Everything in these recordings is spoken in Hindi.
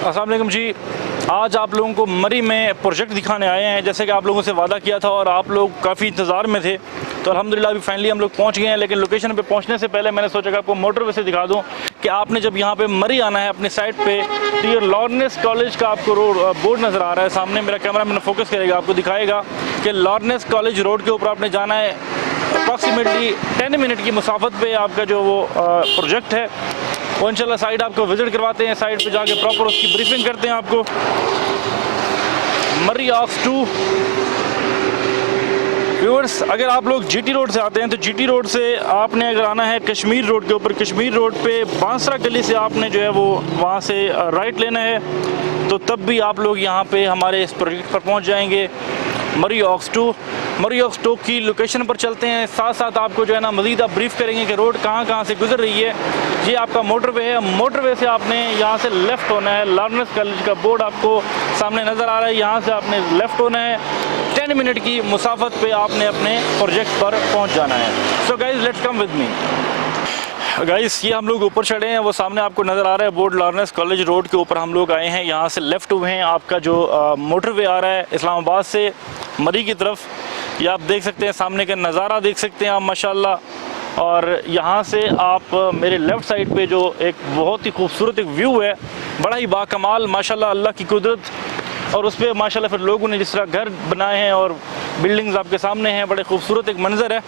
अस्सलाम वालेकुम जी। आज आप लोगों को मरी में प्रोजेक्ट दिखाने आए हैं, जैसे कि आप लोगों से वादा किया था और आप लोग काफ़ी इंतज़ार में थे। तो अल्हम्दुलिल्लाह अभी फाइनली हम लोग पहुंच गए हैं। लेकिन लोकेशन पे पहुंचने से पहले मैंने सोचा कि आपको मोटरवे से दिखा दूं कि आपने जब यहाँ पे मरी आना है अपने साइड पे, तो ये लॉरेंस कॉलेज का आपको बोर्ड नज़र आ रहा है सामने। मेरा कैमरा मैंने फोकस करेगा, आपको दिखाएगा कि लॉरेंस कॉलेज रोड के ऊपर आपने जाना है। अप्रॉक्सीमेटली 10 मिनट की मुसाफत पे आपका जो वो प्रोजेक्ट है वो इंशाल्लाह साइड आपको विज़िट करवाते हैं। साइड पे जाके प्रॉपर उसकी ब्रीफिंग करते हैं आपको। मरी ऑक्स 2 व्यूअर्स, अगर आप लोग जीटी रोड से आते हैं तो जीटी रोड से आपने अगर आना है कश्मीर रोड के ऊपर, कश्मीर रोड पे बांसरा गली से आपने जो है वो वहाँ से राइट लेना है, तो तब भी आप लोग यहाँ पे हमारे इस प्रोजेक्ट पर पहुँच जाएंगे। मरी ऑक्स 2 की लोकेशन पर चलते हैं, साथ साथ आपको जो है ना मज़ीद आप ब्रीफ करेंगे कि रोड कहाँ से गुजर रही है। ये आपका मोटरवे है, मोटरवे से आपने यहाँ से लेफ़्ट होना है। लॉरेंस कॉलेज का बोर्ड आपको सामने नज़र आ रहा है, यहाँ से आपने लेफ़्ट होना है। 10 मिनट की मुसाफत पे आपने अपने प्रोजेक्ट पर पहुँच जाना है। So guys let's come with me. Guys, ये हम लोग ऊपर चढ़े हैं, वो सामने आपको नज़र आ रहा है बोर्ड, लॉरेंस कॉलेज रोड के ऊपर हम लोग आए हैं। यहाँ से लेफ़्ट हुए हैं, आपका जो मोटरवे आ रहा है इस्लामाबाद से मरी की तरफ। ये आप देख सकते हैं, सामने का नज़ारा देख सकते हैं आप माशाल्लाह। और यहाँ से आप मेरे लेफ़्ट साइड पे जो एक बहुत ही खूबसूरत एक व्यू है, बड़ा ही बाकमाल माशाल्लाह, अल्लाह की कुदरत। और उस पर माशाल्लाह फिर लोगों ने जिस तरह घर बनाए हैं और बिल्डिंग्स आपके सामने हैं, बड़े खूबसूरत एक मंज़र है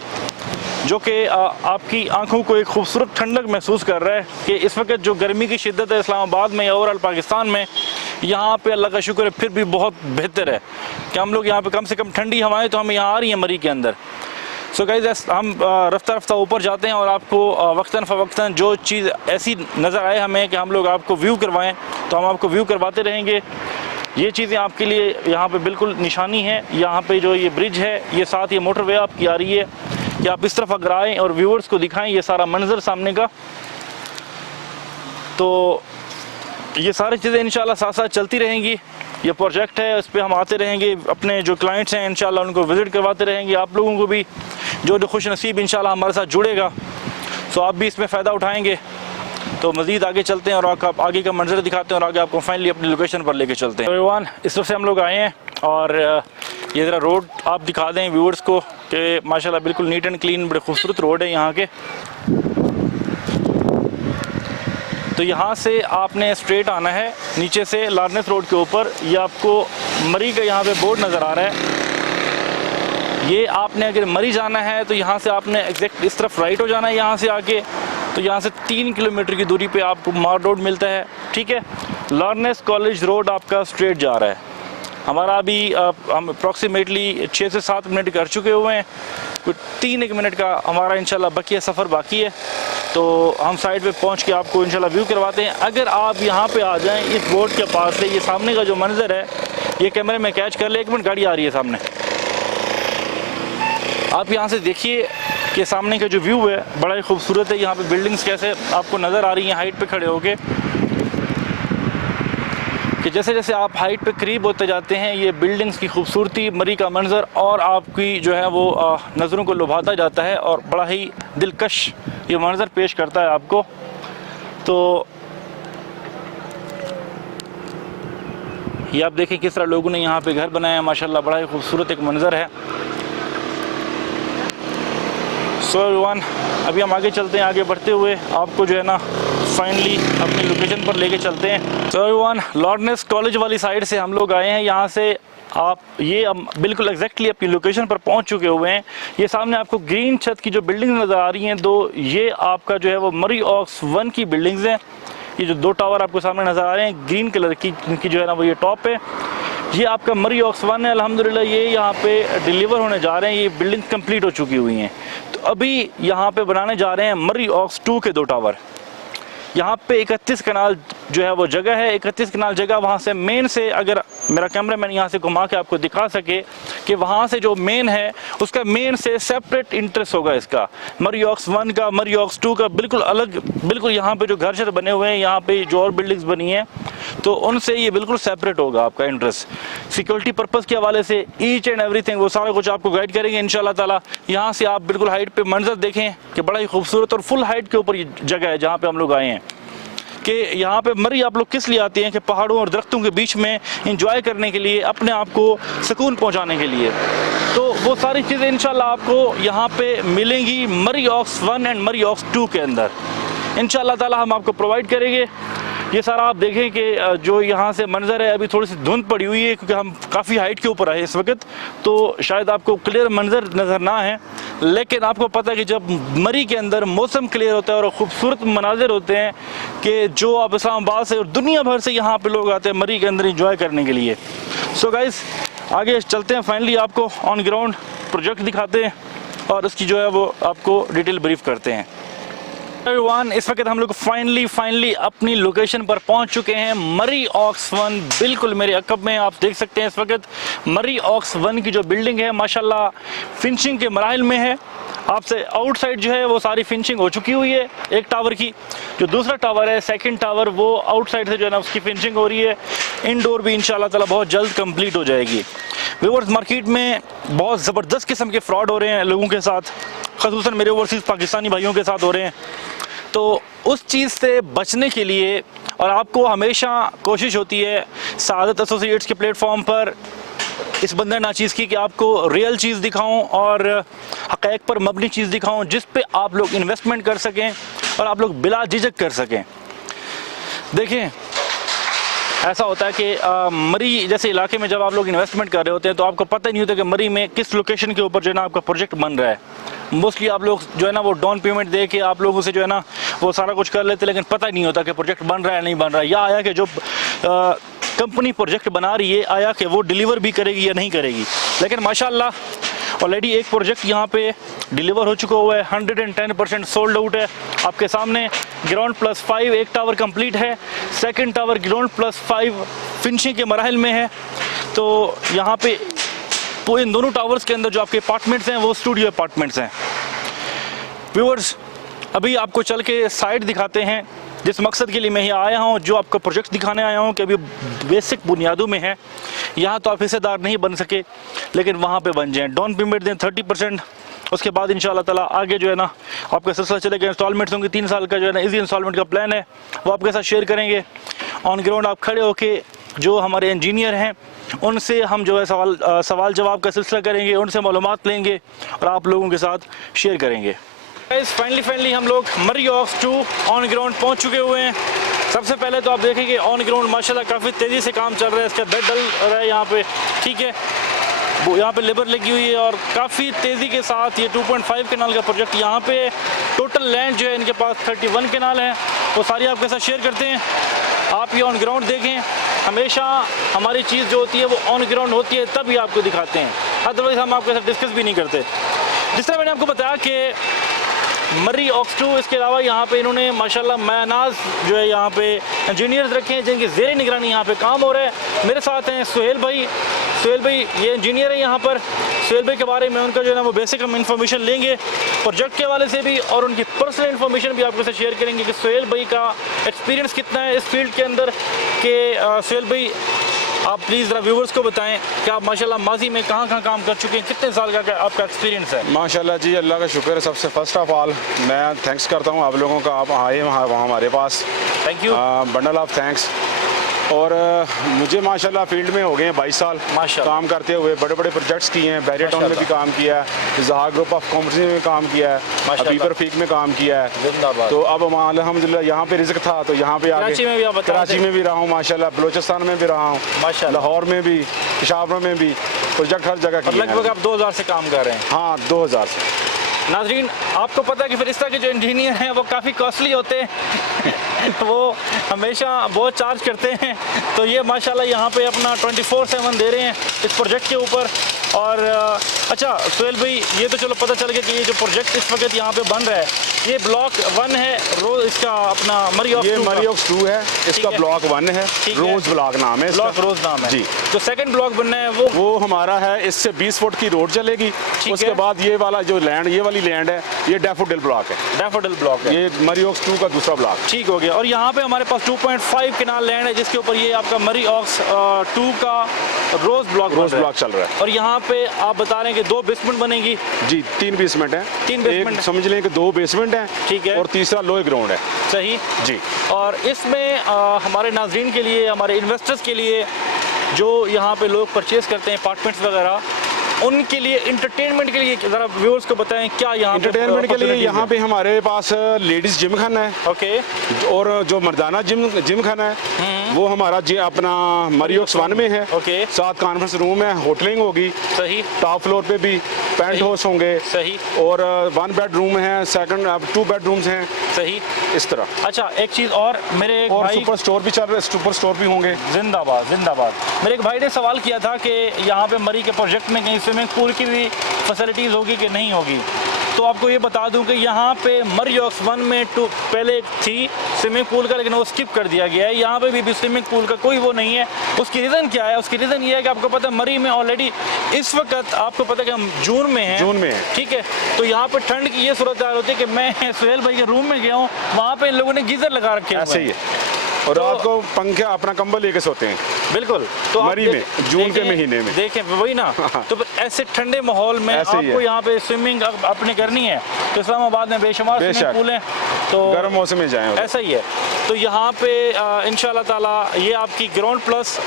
जो कि आपकी आंखों को एक खूबसूरत ठंडक महसूस कर रहा है कि इस वक्त जो गर्मी की शिद्दत है इस्लामाबाद में या ओवरऑल पाकिस्तान में, यहाँ पे अल्लाह का शुक्र है फिर भी बहुत बेहतर है कि हम लोग यहाँ पे कम से कम ठंडी हवाएं तो हमें यहाँ आ रही हैं मरी के अंदर। सो गाइस, हम रफ्ता रफ्ता ऊपर जाते हैं और आपको वक्तन फ़वक्तन जो चीज़ ऐसी नज़र आए हमें कि हम लोग आपको व्यू करवाएँ तो हम आपको व्यू करवाते रहेंगे। ये चीज़ें आपके लिए यहाँ पे बिल्कुल निशानी है। यहाँ पे जो ये ब्रिज है, ये साथ ये मोटरवे आपकी आ रही है कि आप इस तरफ अगर आएँ और व्यूअर्स को दिखाएं ये सारा मंजर सामने का, तो ये सारी चीज़ें इंशाल्लाह साथ साथ चलती रहेंगी। ये प्रोजेक्ट है, इस पर हम आते रहेंगे, अपने जो क्लाइंट्स हैं इंशाल्लाह उनको विज़िट करवाते रहेंगे। आप लोगों को भी जो खुश नसीब इंशाल्लाह हमारे साथ जुड़ेगा, सो आप भी इसमें फ़ायदा उठाएँगे। तो मज़ीद आगे चलते हैं और आप आगे का मंजर दिखाते हैं और आगे आपको फाइनली अपनी लोकेशन पर लेके चलते हैं। एवरीवन, इस तरफ से हम लोग आए हैं और ये ज़रा रोड आप दिखा दें व्यूअर्स को कि माशाल्लाह बिल्कुल नीट एंड क्लीन, बड़े खूबसूरत रोड है यहाँ के। तो यहाँ से आपने स्ट्रेट आना है नीचे से लॉरेंस रोड के ऊपर। ये आपको मरी का यहाँ पे बोर्ड नज़र आ रहा है। ये आपने अगर मरी जाना है तो यहाँ से आपने एग्जैक्ट इस तरफ राइट हो जाना है। यहाँ से आके तो यहाँ से 3 किलोमीटर की दूरी पे आपको मार रोड मिलता है, ठीक है। लॉरेंस कॉलेज रोड आपका स्ट्रेट जा रहा है। हमारा अभी हम अप्रॉक्सीमेटली 6 से 7 मिनट कर चुके हुए हैं, कुछ 3-1 मिनट का हमारा इंशाल्लाह बाकी सफ़र बाकी है। तो हम साइड पे पहुंच के आपको इंशाल्लाह व्यू करवाते हैं। अगर आप यहाँ पे आ जाएं इस बोर्ड के पास से, ये सामने का जो मंजर है ये कैमरे में कैच कर ले। 1 मिनट, गाड़ी आ रही है सामने। आप यहाँ से देखिए कि सामने का जो व्यू है बड़ा ही खूबसूरत है। यहाँ पे बिल्डिंग्स कैसे आपको नज़र आ रही हैं हाइट पे खड़े होके, कि जैसे जैसे आप हाइट पे करीब होते जाते हैं ये बिल्डिंग्स की खूबसूरती, मरी का मंजर और आपकी जो है वो नज़रों को लुभाता जाता है और बड़ा ही दिलकश ये मंजर पेश करता है आपको। तो ये आप देखें किस तरह लोगों ने यहाँ पे घर बनाया है, माशाल्लाह बड़ा ही खूबसूरत एक मंजर है। सो एवरीवन, अभी हम आगे चलते हैं। आगे बढ़ते हुए आपको जो है ना फाइनली अपनी लोकेशन पर लेके चलते हैं। सो एवरीवन, लॉरेंस कॉलेज वाली साइड से हम लोग आए हैं। यहाँ से आप ये बिल्कुल एग्जैक्टली अपनी लोकेशन पर पहुँच चुके हुए हैं। ये सामने आपको ग्रीन छत की जो बिल्डिंग नज़र आ रही हैं दो, ये आपका जो है वो मरी ऑक्स 1 की बिल्डिंग्स हैं। ये जो 2 टावर आपको सामने नज़र आ रहे हैं ग्रीन कलर की, इनकी जो है ना वो ये टॉप है, ये आपका मरी ऑक्स 1 है। अल्हम्दुलिल्लाह ये यहाँ पे डिलीवर होने जा रहे हैं, ये बिल्डिंग कंप्लीट हो चुकी हुई हैं। तो अभी यहाँ पे बनाने जा रहे हैं मरी ऑक्स 2 के 2 टावर। यहाँ पे 31 कनाल जो है वो जगह है, 31 कनाल जगह। वहाँ से मेन से अगर मेरा कैमरा मैन यहाँ से घुमा के आपको दिखा सके कि वहाँ से जो मेन है उसका मेन से सेपरेट इंटरेस्ट होगा इसका, मरी ऑक्स 1 का, मरी ऑक्स 2 का बिल्कुल अलग। बिल्कुल यहाँ पे जो घर शर बने हुए हैं, यहाँ पे जो और बिल्डिंग्स बनी हैं, तो उनसे ये बिल्कुल सेपरेट होगा आपका इंटरेस्ट। सिक्योरिटी पर्पज़ के हवाले से ईच एंड एवरीथिंग वो सारा कुछ आपको गाइड करेंगे इंशाल्लाह ताला। यहाँ से आप बिल्कुल हाइट पे मंजर देखें कि बड़ा ही खूबसूरत और फुल हाइट के ऊपर ये जगह है जहाँ पे हम लोग आए हैं। कि यहाँ पे मरी आप लोग किस लिए आते हैं कि पहाड़ों और दरख्तों के बीच में इंजॉय करने के लिए, अपने आप को सुकून पहुँचाने के लिए। तो वो सारी चीज़ें इंशाल्लाह आपको यहाँ पे मिलेंगी मरी ऑक्स 1 एंड मरी ऑक्स 2 के अंदर इंशाल्लाह ताला हम आपको प्रोवाइड करेंगे। ये सारा आप देखें कि जो यहाँ से मंजर है, अभी थोड़ी सी धुंध पड़ी हुई है क्योंकि हम काफ़ी हाइट के ऊपर आए इस वक्त, तो शायद आपको क्लियर मंजर नज़र ना है, लेकिन आपको पता है कि जब मरी के अंदर मौसम क्लियर होता है और खूबसूरत मनाजिर होते हैं कि जो आप इस्लामाबाद से और दुनिया भर से यहाँ पे लोग आते हैं मरी के अंदर इंजॉय करने के लिए। सो गाइस आगे चलते हैं, फाइनली आपको ऑन ग्राउंड प्रोजेक्ट दिखाते हैं और उसकी जो है वो आपको डिटेल ब्रीफ करते हैं। एवरीवन, इस वक्त हम लोग फाइनली अपनी लोकेशन पर पहुंच चुके हैं। मरी ऑक्स 1 बिल्कुल मेरे अकब में आप देख सकते हैं। इस वक्त मरी ऑक्स 1 की जो बिल्डिंग है माशाल्लाह फिनिशिंग के मराहिल में है। आपसे आउटसाइड जो है वो सारी फिनिशिंग हो चुकी हुई है एक टावर की। जो दूसरा टावर है, सेकंड टावर, वो आउटसाइड से जो है ना उसकी फिनिशिंग हो रही है। इनडोर भी इंशाल्लाह ताला बहुत जल्द कंप्लीट हो जाएगी। व्यूअर्स, मार्केट में बहुत ज़बरदस्त किस्म के फ्रॉड हो रहे हैं लोगों के साथ, ख़ुसूसन मेरे ओवरसीज़ पाकिस्तानी भाइयों के साथ हो रहे हैं। तो उस चीज़ से बचने के लिए और आपको हमेशा कोशिश होती है सादत एसोसिएट्स के प्लेटफॉर्म पर इस बंदर नाचीज़ की कि आपको रियल चीज़ दिखाऊं और हक़ाइक़ पर मबनी चीज़ दिखाऊं जिस पे आप लोग इन्वेस्टमेंट कर सकें और आप लोग बिला झिझक कर सकें। देखें, ऐसा होता है कि मरी जैसे इलाके में जब आप लोग इन्वेस्टमेंट कर रहे होते हैं तो आपको पता ही नहीं होता कि मरी में किस लोकेशन के ऊपर जो है ना आपका प्रोजेक्ट बन रहा है। मोस्टली आप लोग जो है ना वो डाउन पेमेंट दे के आप लोगों से जो है ना वो सारा कुछ कर लेते हैं, लेकिन पता ही नहीं होता कि प्रोजेक्ट बन रहा है नहीं बन रहा है, या आया कि जो कंपनी प्रोजेक्ट बना रही है आया कि वो डिलीवर भी करेगी या नहीं करेगी। लेकिन माशाल्लाह ऑलरेडी एक प्रोजेक्ट यहाँ पे डिलीवर हो चुका हुआ है, 110% सोल्ड आउट है आपके सामने। ग्राउंड +5 एक टावर कंप्लीट है, सेकंड टावर ग्राउंड +5 फिनिशिंग के मराहिल में है। तो यहाँ पे इन दोनों टावर्स के अंदर जो आपके अपार्टमेंट्स हैं वो स्टूडियो अपार्टमेंट्स हैं। व्यूअर्स, अभी आपको चल के साइट दिखाते हैं जिस मकसद के लिए मैं यहाँ आया हूँ, जो आपको प्रोजेक्ट दिखाने आया हूँ कि अभी बेसिक बुनियादों में है। यहाँ तो आप हिस्सेदार नहीं बन सके, लेकिन वहाँ पे बन जाएँ। डाउन पेमेंट दें 30%, उसके बाद इंशाल्लाह ताला आगे जो है ना आपका सिलसिला चलेगा। इंस्टॉलमेंट्स होंगे 3 साल का जो है ना इजी इंस्टॉलमेंट का प्लान है, वो आपके साथ शेयर करेंगे। ऑन ग्राउंड आप खड़े होके जो हमारे इंजीनियर हैं उनसे हम जो है सवाल जवाब का सिलसिला करेंगे, उनसे मालूमात लेंगे और आप लोगों के साथ शेयर करेंगे। फाइनली हम लोग मरी ऑक्स 2 ऑन ग्राउंड पहुंच चुके हुए हैं। सबसे पहले तो आप देखेंगे ऑन ग्राउंड माशाल्लाह काफ़ी तेज़ी से काम चल रहा है। इसका बेड डल रहा है यहाँ पे, ठीक है, वो यहाँ पे लेबर लगी हुई है और काफ़ी तेज़ी के साथ ये 2.5 कनाल का प्रोजेक्ट यहाँ पे टोटल लैंड जो है इनके पास 31 कनाल है, वो सारी आपके साथ शेयर करते हैं। आप ये ऑन ग्राउंड देखें, हमेशा हमारी चीज़ जो होती है वो ऑन ग्राउंड होती है तभी आपको दिखाते हैं, अदरवाइज़ हम आपके साथ डिस्कस भी नहीं करते। जिस तरह मैंने आपको बताया कि मरी ऑक्स 2, इसके अलावा यहाँ पे इन्होंने माशाल्लाह मैनाज जो है यहाँ पे इंजीनियर्स रखे हैं जिनकी ज़ेर निगरानी यहाँ पे काम हो रहा है। मेरे साथ हैं सुहेल भाई ये इंजीनियर है यहाँ पर। सुहेल भाई के बारे में उनका जो है ना वो बेसिक हम इन्फॉर्मेशन लेंगे प्रोजेक्ट के हवाले से भी, और उनकी पर्सनल इन्फॉर्मेशन भी आपके साथ शेयर करेंगे कि सुहेल भाई का एक्सपीरियंस कितना है इस फील्ड के अंदर। कि सुहेल भाई आप प्लीज़ ज़रा व्यूवर्स को बताएं कि आप माशाल्लाह माजी में कहाँ काम कर चुके हैं, कितने साल का आपका एक्सपीरियंस है? माशाल्लाह जी, अल्लाह का शुक्र है। सबसे फर्स्ट ऑफ ऑल मैं थैंक्स करता हूँ आप लोगों का, आप आए वहाँ हमारे पास, thank you, bundle of thanks. और मुझे माशाल्लाह फील्ड में हो गए हैं 22 साल काम करते हुए। बड़े बड़े प्रोजेक्ट्स किए हैं, बैरियटाउन में भी काम किया है, जहा ग्रुप ऑफ कंपनी में काम किया है, बीबर फीक में काम किया है। तो अब अल्हम्दुलिल्लाह यहाँ पे रिज़्क था तो यहाँ पे आगे कराची में भी रहा हूँ माशाल्लाह, बलोचिस्तान में भी रहा हूँ, लाहौर में भी, पेशावर में भी, प्रोजेक्ट हर जगह किया। लगभग आप 2000 से काम कर रहे हैं? हाँ, 2000 से। नाज़रीन, आपको पता है कि फिर इस तरह के जो इंजीनियर हैं वो काफ़ी कॉस्टली होते हैं वो हमेशा बहुत चार्ज करते हैं। तो ये माशाल्लाह यहाँ पे अपना 24/7 दे रहे हैं इस प्रोजेक्ट के ऊपर। और अच्छा सुहेल भाई, ये तो चलो पता चल गया कि ये जो प्रोजेक्ट इस वक्त यहाँ पे बन रहा है ये ब्लॉक 1 है, रोज इसका अपना मरी ऑक्स 2 है, इसका ब्लॉक 1 है, रोज ब्लॉक नाम है, ब्लॉक रोज नाम है जी। जो सेकंड ब्लॉक बनना है वो हमारा है, इससे 20 फुट की रोड चलेगी। उसके बाद ये वाला जो लैंड, ये वाली लैंड है, ये डैफोडिल ब्लॉक है, डैफोडिल ब्लॉक है, ये मरी ऑक्स 2 का दूसरा ब्लॉक। ठीक हो गया। और यहाँ पे हमारे पास 2.5 कनाल लैंड है जिसके ऊपर ये आपका मरी ऑक्स 2 का रोज ब्लॉक चल रहा है। और यहाँ पे आप बता रहे हैं कि 2 बेसमेंट बनेगी? जी 3 बेसमेंट है। 3 बेसमेंट समझ लें कि 2 बेसमेंट है, ठीक है, और तीसरा लोअर ग्राउंड है। सही जी। और इसमें हमारे नाजरीन के लिए, हमारे इन्वेस्टर्स के लिए, जो यहाँ पे लोग परचेज करते हैं अपार्टमेंट्स वगैरह, उनके लिए इंटरटेनमेंट के लिए ज़रा व्यूअर्स को बताएं क्या यहाँ इंटरटेनमेंट के लिए यहाँ पे हमारे पास लेडीज़ जिम खाना है। ओके। और जो मर्दाना जिम खाना है वो हमारा जी अपना मरियोक्स 1 में है। ओके। 7 कॉन्फ्रेंस रूम है, होटलिंग होगी। सही। टॉप फ्लोर पे भी पेंट हाउस होंगे। सही। और 1 बेडरूम है, सेकंड 2 बेडरूम्स हैं। सही, इस तरह। अच्छा एक चीज़ और, मेरे एक और भाई, सुपर स्टोर भी चल रहे हैं, सुपर स्टोर भी होंगे। जिंदाबाद जिंदाबाद। मेरे एक भाई ने सवाल किया था कि यहाँ पे मरी के प्रोजेक्ट में कहीं स्विमिंग पूल की भी फैसिलिटीज़ होगी कि नहीं होगी। तो आपको ये बता दूं कि यहाँ पे मरियोक्स 1 में पहले थी स्विमिंग पूल का, लेकिन वो स्किप कर दिया गया है। यहाँ पे भी स्विमिंग पूल का कोई वो नहीं है। उसकी रीज़न क्या है? उसकी रीज़न ये है कि आपको पता है मरी में ऑलरेडी इस वक्त आपको पता है कि हम जून में हैं, ठीक है। तो यहाँ पे ठंड की ये सूरत हाल होती है कि मैं सुहेल भाई के रूम में गया हूँ, वहाँ पे इन लोगों ने गीज़र लगा रखे ऐसे ही है, और रात को पंखे अपना कंबल लेके सोते हैं। बिल्कुल। तो मरी में जून के महीने में देखें वही ना। तो फिर ऐसे ठंडे माहौल में आपको यहाँ पे स्विमिंग अपने करनी है, तो इस्लामाबाद में बेशुमार स्विमिंग पूल हैं, तो गर्म मौसम में जाएं। ऐसा ही है। तो यहाँ पे इंशाल्लाह ताला ये आपकी ग्राउंड प्लस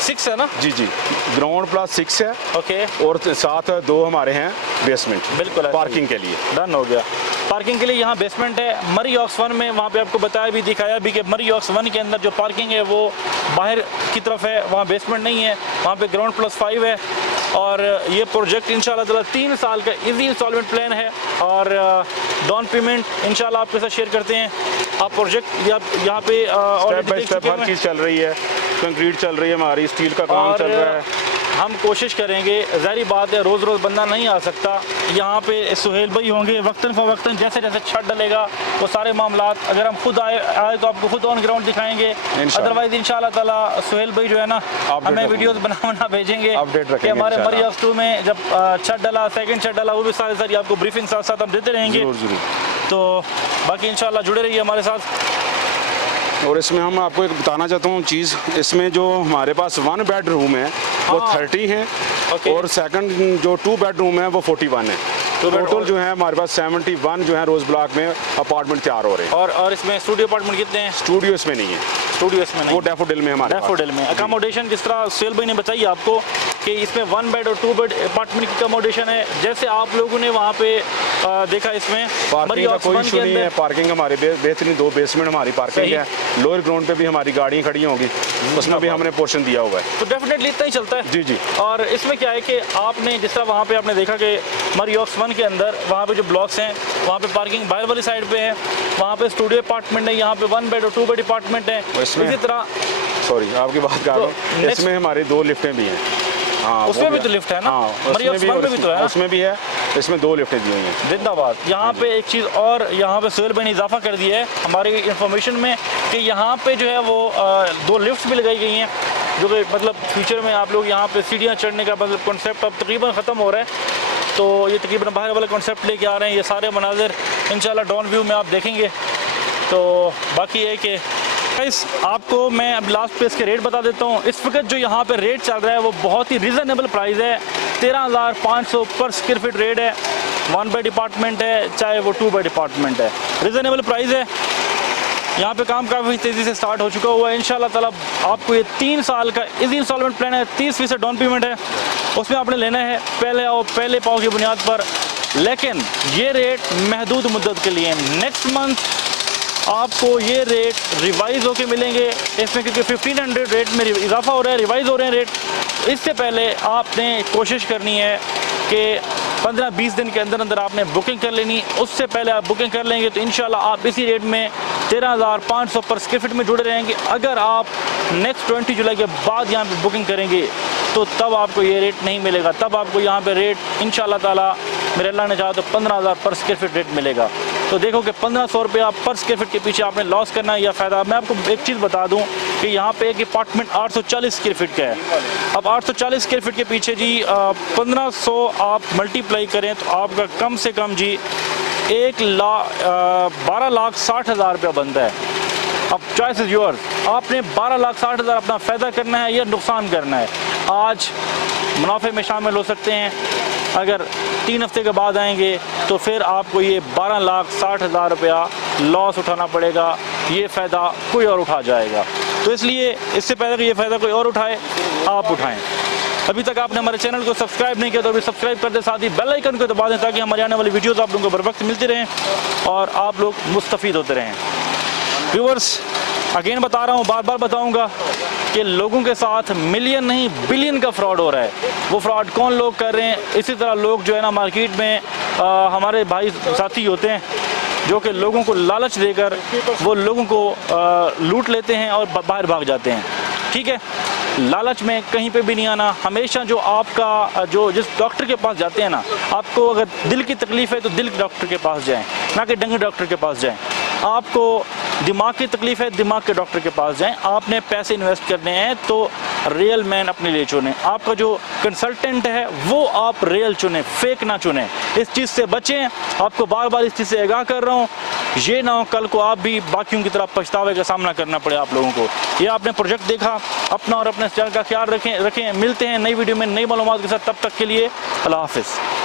6 है ना? जी जी, ग्राउंड प्लस 6 है। ओके। और साथ 2 हमारे हैं बेसमेंट, बिल्कुल पार्किंग के लिए। डन हो गया। पार्किंग के लिए यहाँ बेसमेंट है। मरियोक्स 1 में वहाँ पे आपको बताया भी, दिखाया भी कि मरियोक्स 1 के अंदर जो पार्किंग है वो बाहर की तरफ है, वहाँ बेसमेंट नहीं है, वहाँ पे ग्राउंड प्लस 5 है। और ये प्रोजेक्ट इंशाल्लाह ताला 3 साल का इजी इंस्टॉलमेंट प्लान है, और डाउन पेमेंट इंशाल्लाह आपके साथ शेयर करते हैं। आप प्रोजेक्ट यहाँ पे स्टेप बाय स्टेप हर चीज़ चल रही है, कंक्रीट चल रही है, हमारी स्टील का काम चल रहा है। हम कोशिश करेंगे, ज़ाहिर बात है रोज़ रोज़ बंदा नहीं आ सकता। यहाँ पे सुहेल भाई होंगे वक्तन फ़वक्तन, जैसे जैसे छत डलेगा वो सारे मामलात, अगर हम खुद आए तो आपको खुद ऑन ग्राउंड दिखाएंगे। अदरवाइज इंशाल्लाह ताला सुहेल भाई जो है ना हमें वीडियोस बना भेजेंगे कि हमारे मरियोक्स 2 में जब छत डला, सेकंड छत डला, वो भी सारी आपको ब्रीफिंग साथ साथ हम देते रहेंगे। तो बाकी इंशाल्लाह जुड़े रहिए हमारे साथ। और इसमें हम आपको एक बताना चाहता हूँ चीज़, इसमें जो हमारे पास 1 बेडरूम है वो 30 है, और सेकंड जो 2 बेडरूम है वो 41 है। टोटल जो है हमारे पास 71 जो है रोज ब्लॉक में अपार्टमेंट तैयार हो रहे हैं। और इसमें स्टूडियो अपार्टमेंट कितने हैं? स्टूडियो इसमें नहीं है, स्टूडियो इसमें नहीं, वो डैफोडिल में हमारे डैफोडिल में। अकोमोडेशन जिस तरह सुहेल भाई ने बताई आपको कि इसमें 1 बेड और 2 बेड अपार्टमेंट की अकोमोडेशन है, जैसे आप लोगों ने वहाँ पे देखा इसमें पार्किंग का कोई इशू नहीं है। पार्किंग हमारे बेहतरीन 2 बेसमेंट हमारी पार्किंग है। लोअर ग्राउंड पे भी हमारी गाड़ियाँ खड़ी होंगी, उसमें भी हमने पोर्शन दिया हुआ है। तो डेफिनेटली इतना ही चलता है। जी जी। और इसमें क्या है कि आपने जिस तरह वहाँ पे आपने देखा कि मरियोक्स 1 के अंदर वहाँ पे जो ब्लॉक्स हैं वहाँ पे पार्किंग बाहर वाली साइड पे है, वहाँ पे स्टूडियो अपार्टमेंट है, यहाँ पे 1 बेड और 2 बेड अपार्टमेंट है। इसी तरह सॉरी आपकी बात कर रहा हूँ, इसमें हमारी 2 लिफ्टें भी हैं। हाँ, उसमें भी तो लिफ्ट है ना? मरियोक्स 1 में भी तो है, उसमें भी है, इसमें 2 लिफ्टें दी हुई हैं। जिंदाबाद। यहाँ पे एक चीज़ और यहाँ पे सुहेल भाई ने इजाफा कर दिया है हमारी इंफॉर्मेशन में कि यहाँ पे जो है वो 2 लिफ्ट्स भी लगाई गई हैं, जो कि मतलब फ्यूचर में आप लोग यहाँ पे सीढ़ियाँ चढ़ने का मतलब कॉन्सेप्ट अब तकरीबन ख़त्म हो रहा है, तो ये तकरीबन बाहर वाला कॉन्सेप्ट लेके आ रहे हैं। ये सारे मनाजिर इंशाल्लाह डाउन व्यू में आप देखेंगे। तो बाकी है कि आपको मैं अब लास्ट पे इसके रेट बता देता हूँ। इस वक्त जो यहाँ पे रेट चल रहा है वो बहुत ही रीज़नेबल प्राइस है, 13,500 पर स्क्वायर फीट रेट है। 1 बेड अपार्टमेंट है चाहे वो 2 बेड अपार्टमेंट है, रीज़नेबल प्राइस है। यहाँ पे काम काफ़ी तेज़ी से स्टार्ट हो चुका हुआ है। इंशाल्लाह ताला आपको ये 3 साल का इजी इंस्टॉलमेंट प्लान है, 30% डाउन पेमेंट है, उसमें आपने लेना है पहले आओ पहले पाओ की बुनियाद पर। लेकिन ये रेट महदूद मुद्दत के लिए, नेक्स्ट मंथ आपको ये रेट रिवाइज़ होके मिलेंगे इसमें, क्योंकि 1500 रेट में इजाफा हो रहा है, रिवाइज़ हो रहे हैं रेट। इससे पहले आपने कोशिश करनी है कि 15-20 दिन के अंदर अंदर आपने बुकिंग कर लेनी। उससे पहले आप बुकिंग कर लेंगे तो इंशाल्लाह आप इसी रेट में 13,500 पर स्क्वायर फीट में जुड़े रहेंगे। अगर आप नेक्स्ट 20 जुलाई के बाद यहाँ पे बुकिंग करेंगे तो तब आपको ये रेट नहीं मिलेगा, तब आपको यहाँ पे रेट इंशाल्लाह ताला मेरे अल्लाह ने चाहा तो 15,000 पर स्क्वायर फीट रेट मिलेगा। तो देखो कि 1500 रुपये आप पर स्क्वायर फीट के पीछे आपने लॉस करना है या फ़ायदा। मैं आपको एक चीज़ बता दूं कि यहाँ पे एक अपार्टमेंट 840 स्क्वायर फीट का है। अब 840 स्क्वायर फीट के पीछे जी 1500 आप मल्टीप्लाई करें तो आपका कम से कम जी 12,60,000 रुपया बनता है। अब चॉइस इज़ योर्स। आपने 12,60,000 अपना फ़ायदा करना है या नुकसान करना है। आज मुनाफे में शामिल हो सकते हैं, अगर 3 हफ्ते के बाद आएंगे तो फिर आपको ये 12,60,000 रुपया लॉस उठाना पड़ेगा, ये फ़ायदा कोई और उठा जाएगा। तो इसलिए इससे पहले कि ये फ़ायदा कोई और उठाए, आप उठाएं। अभी तक आपने हमारे चैनल को सब्सक्राइब नहीं किया तो अभी सब्सक्राइब कर दें, साथ ही बेल आइकन को दबा दें ताकि हमारे आने वाली वीडियोज़ आप लोगों को बर वक्त मिलती रहें और आप लोग मुस्तफ़ीद होते रहें। व्यूअर्स, अगेन बता रहा हूँ, बार बार बताऊँगा कि लोगों के साथ मिलियन नहीं बिलियन का फ्रॉड हो रहा है। वो फ्रॉड कौन लोग कर रहे हैं? इसी तरह लोग जो है ना मार्केट में हमारे भाई साथी होते हैं जो कि लोगों को लालच देकर वो लोगों को लूट लेते हैं और बाहर भाग जाते हैं। ठीक है, लालच में कहीं पे भी नहीं आना। हमेशा जो आपका जो जिस डॉक्टर के पास जाते हैं ना, आपको अगर दिल की तकलीफ़ है तो दिल के डॉक्टर के पास जाएं, ना कि डंगे डॉक्टर के पास जाएं। आपको दिमाग की तकलीफ़ है, दिमाग के डॉक्टर के पास जाएं। आपने पैसे इन्वेस्ट करने हैं तो रियल मैन अपने लिए चुनें। आपका जो कंसल्टेंट है वो आप रियल चुनें, फेक ना चुनें। इस चीज़ से बचें। आपको बार बार इस चीज़ से आगाह कर रहा हूँ, ये ना हो कल को आप भी बाकियों की तरह पछतावे का सामना करना पड़े आप लोगों को। ये आपने प्रोजेक्ट देखा, अपना और अपने चैनल का ख्याल रखें। मिलते हैं नई वीडियो में नई मालूमात के साथ, तब तक के लिए अल्लाह हाफ़िज़।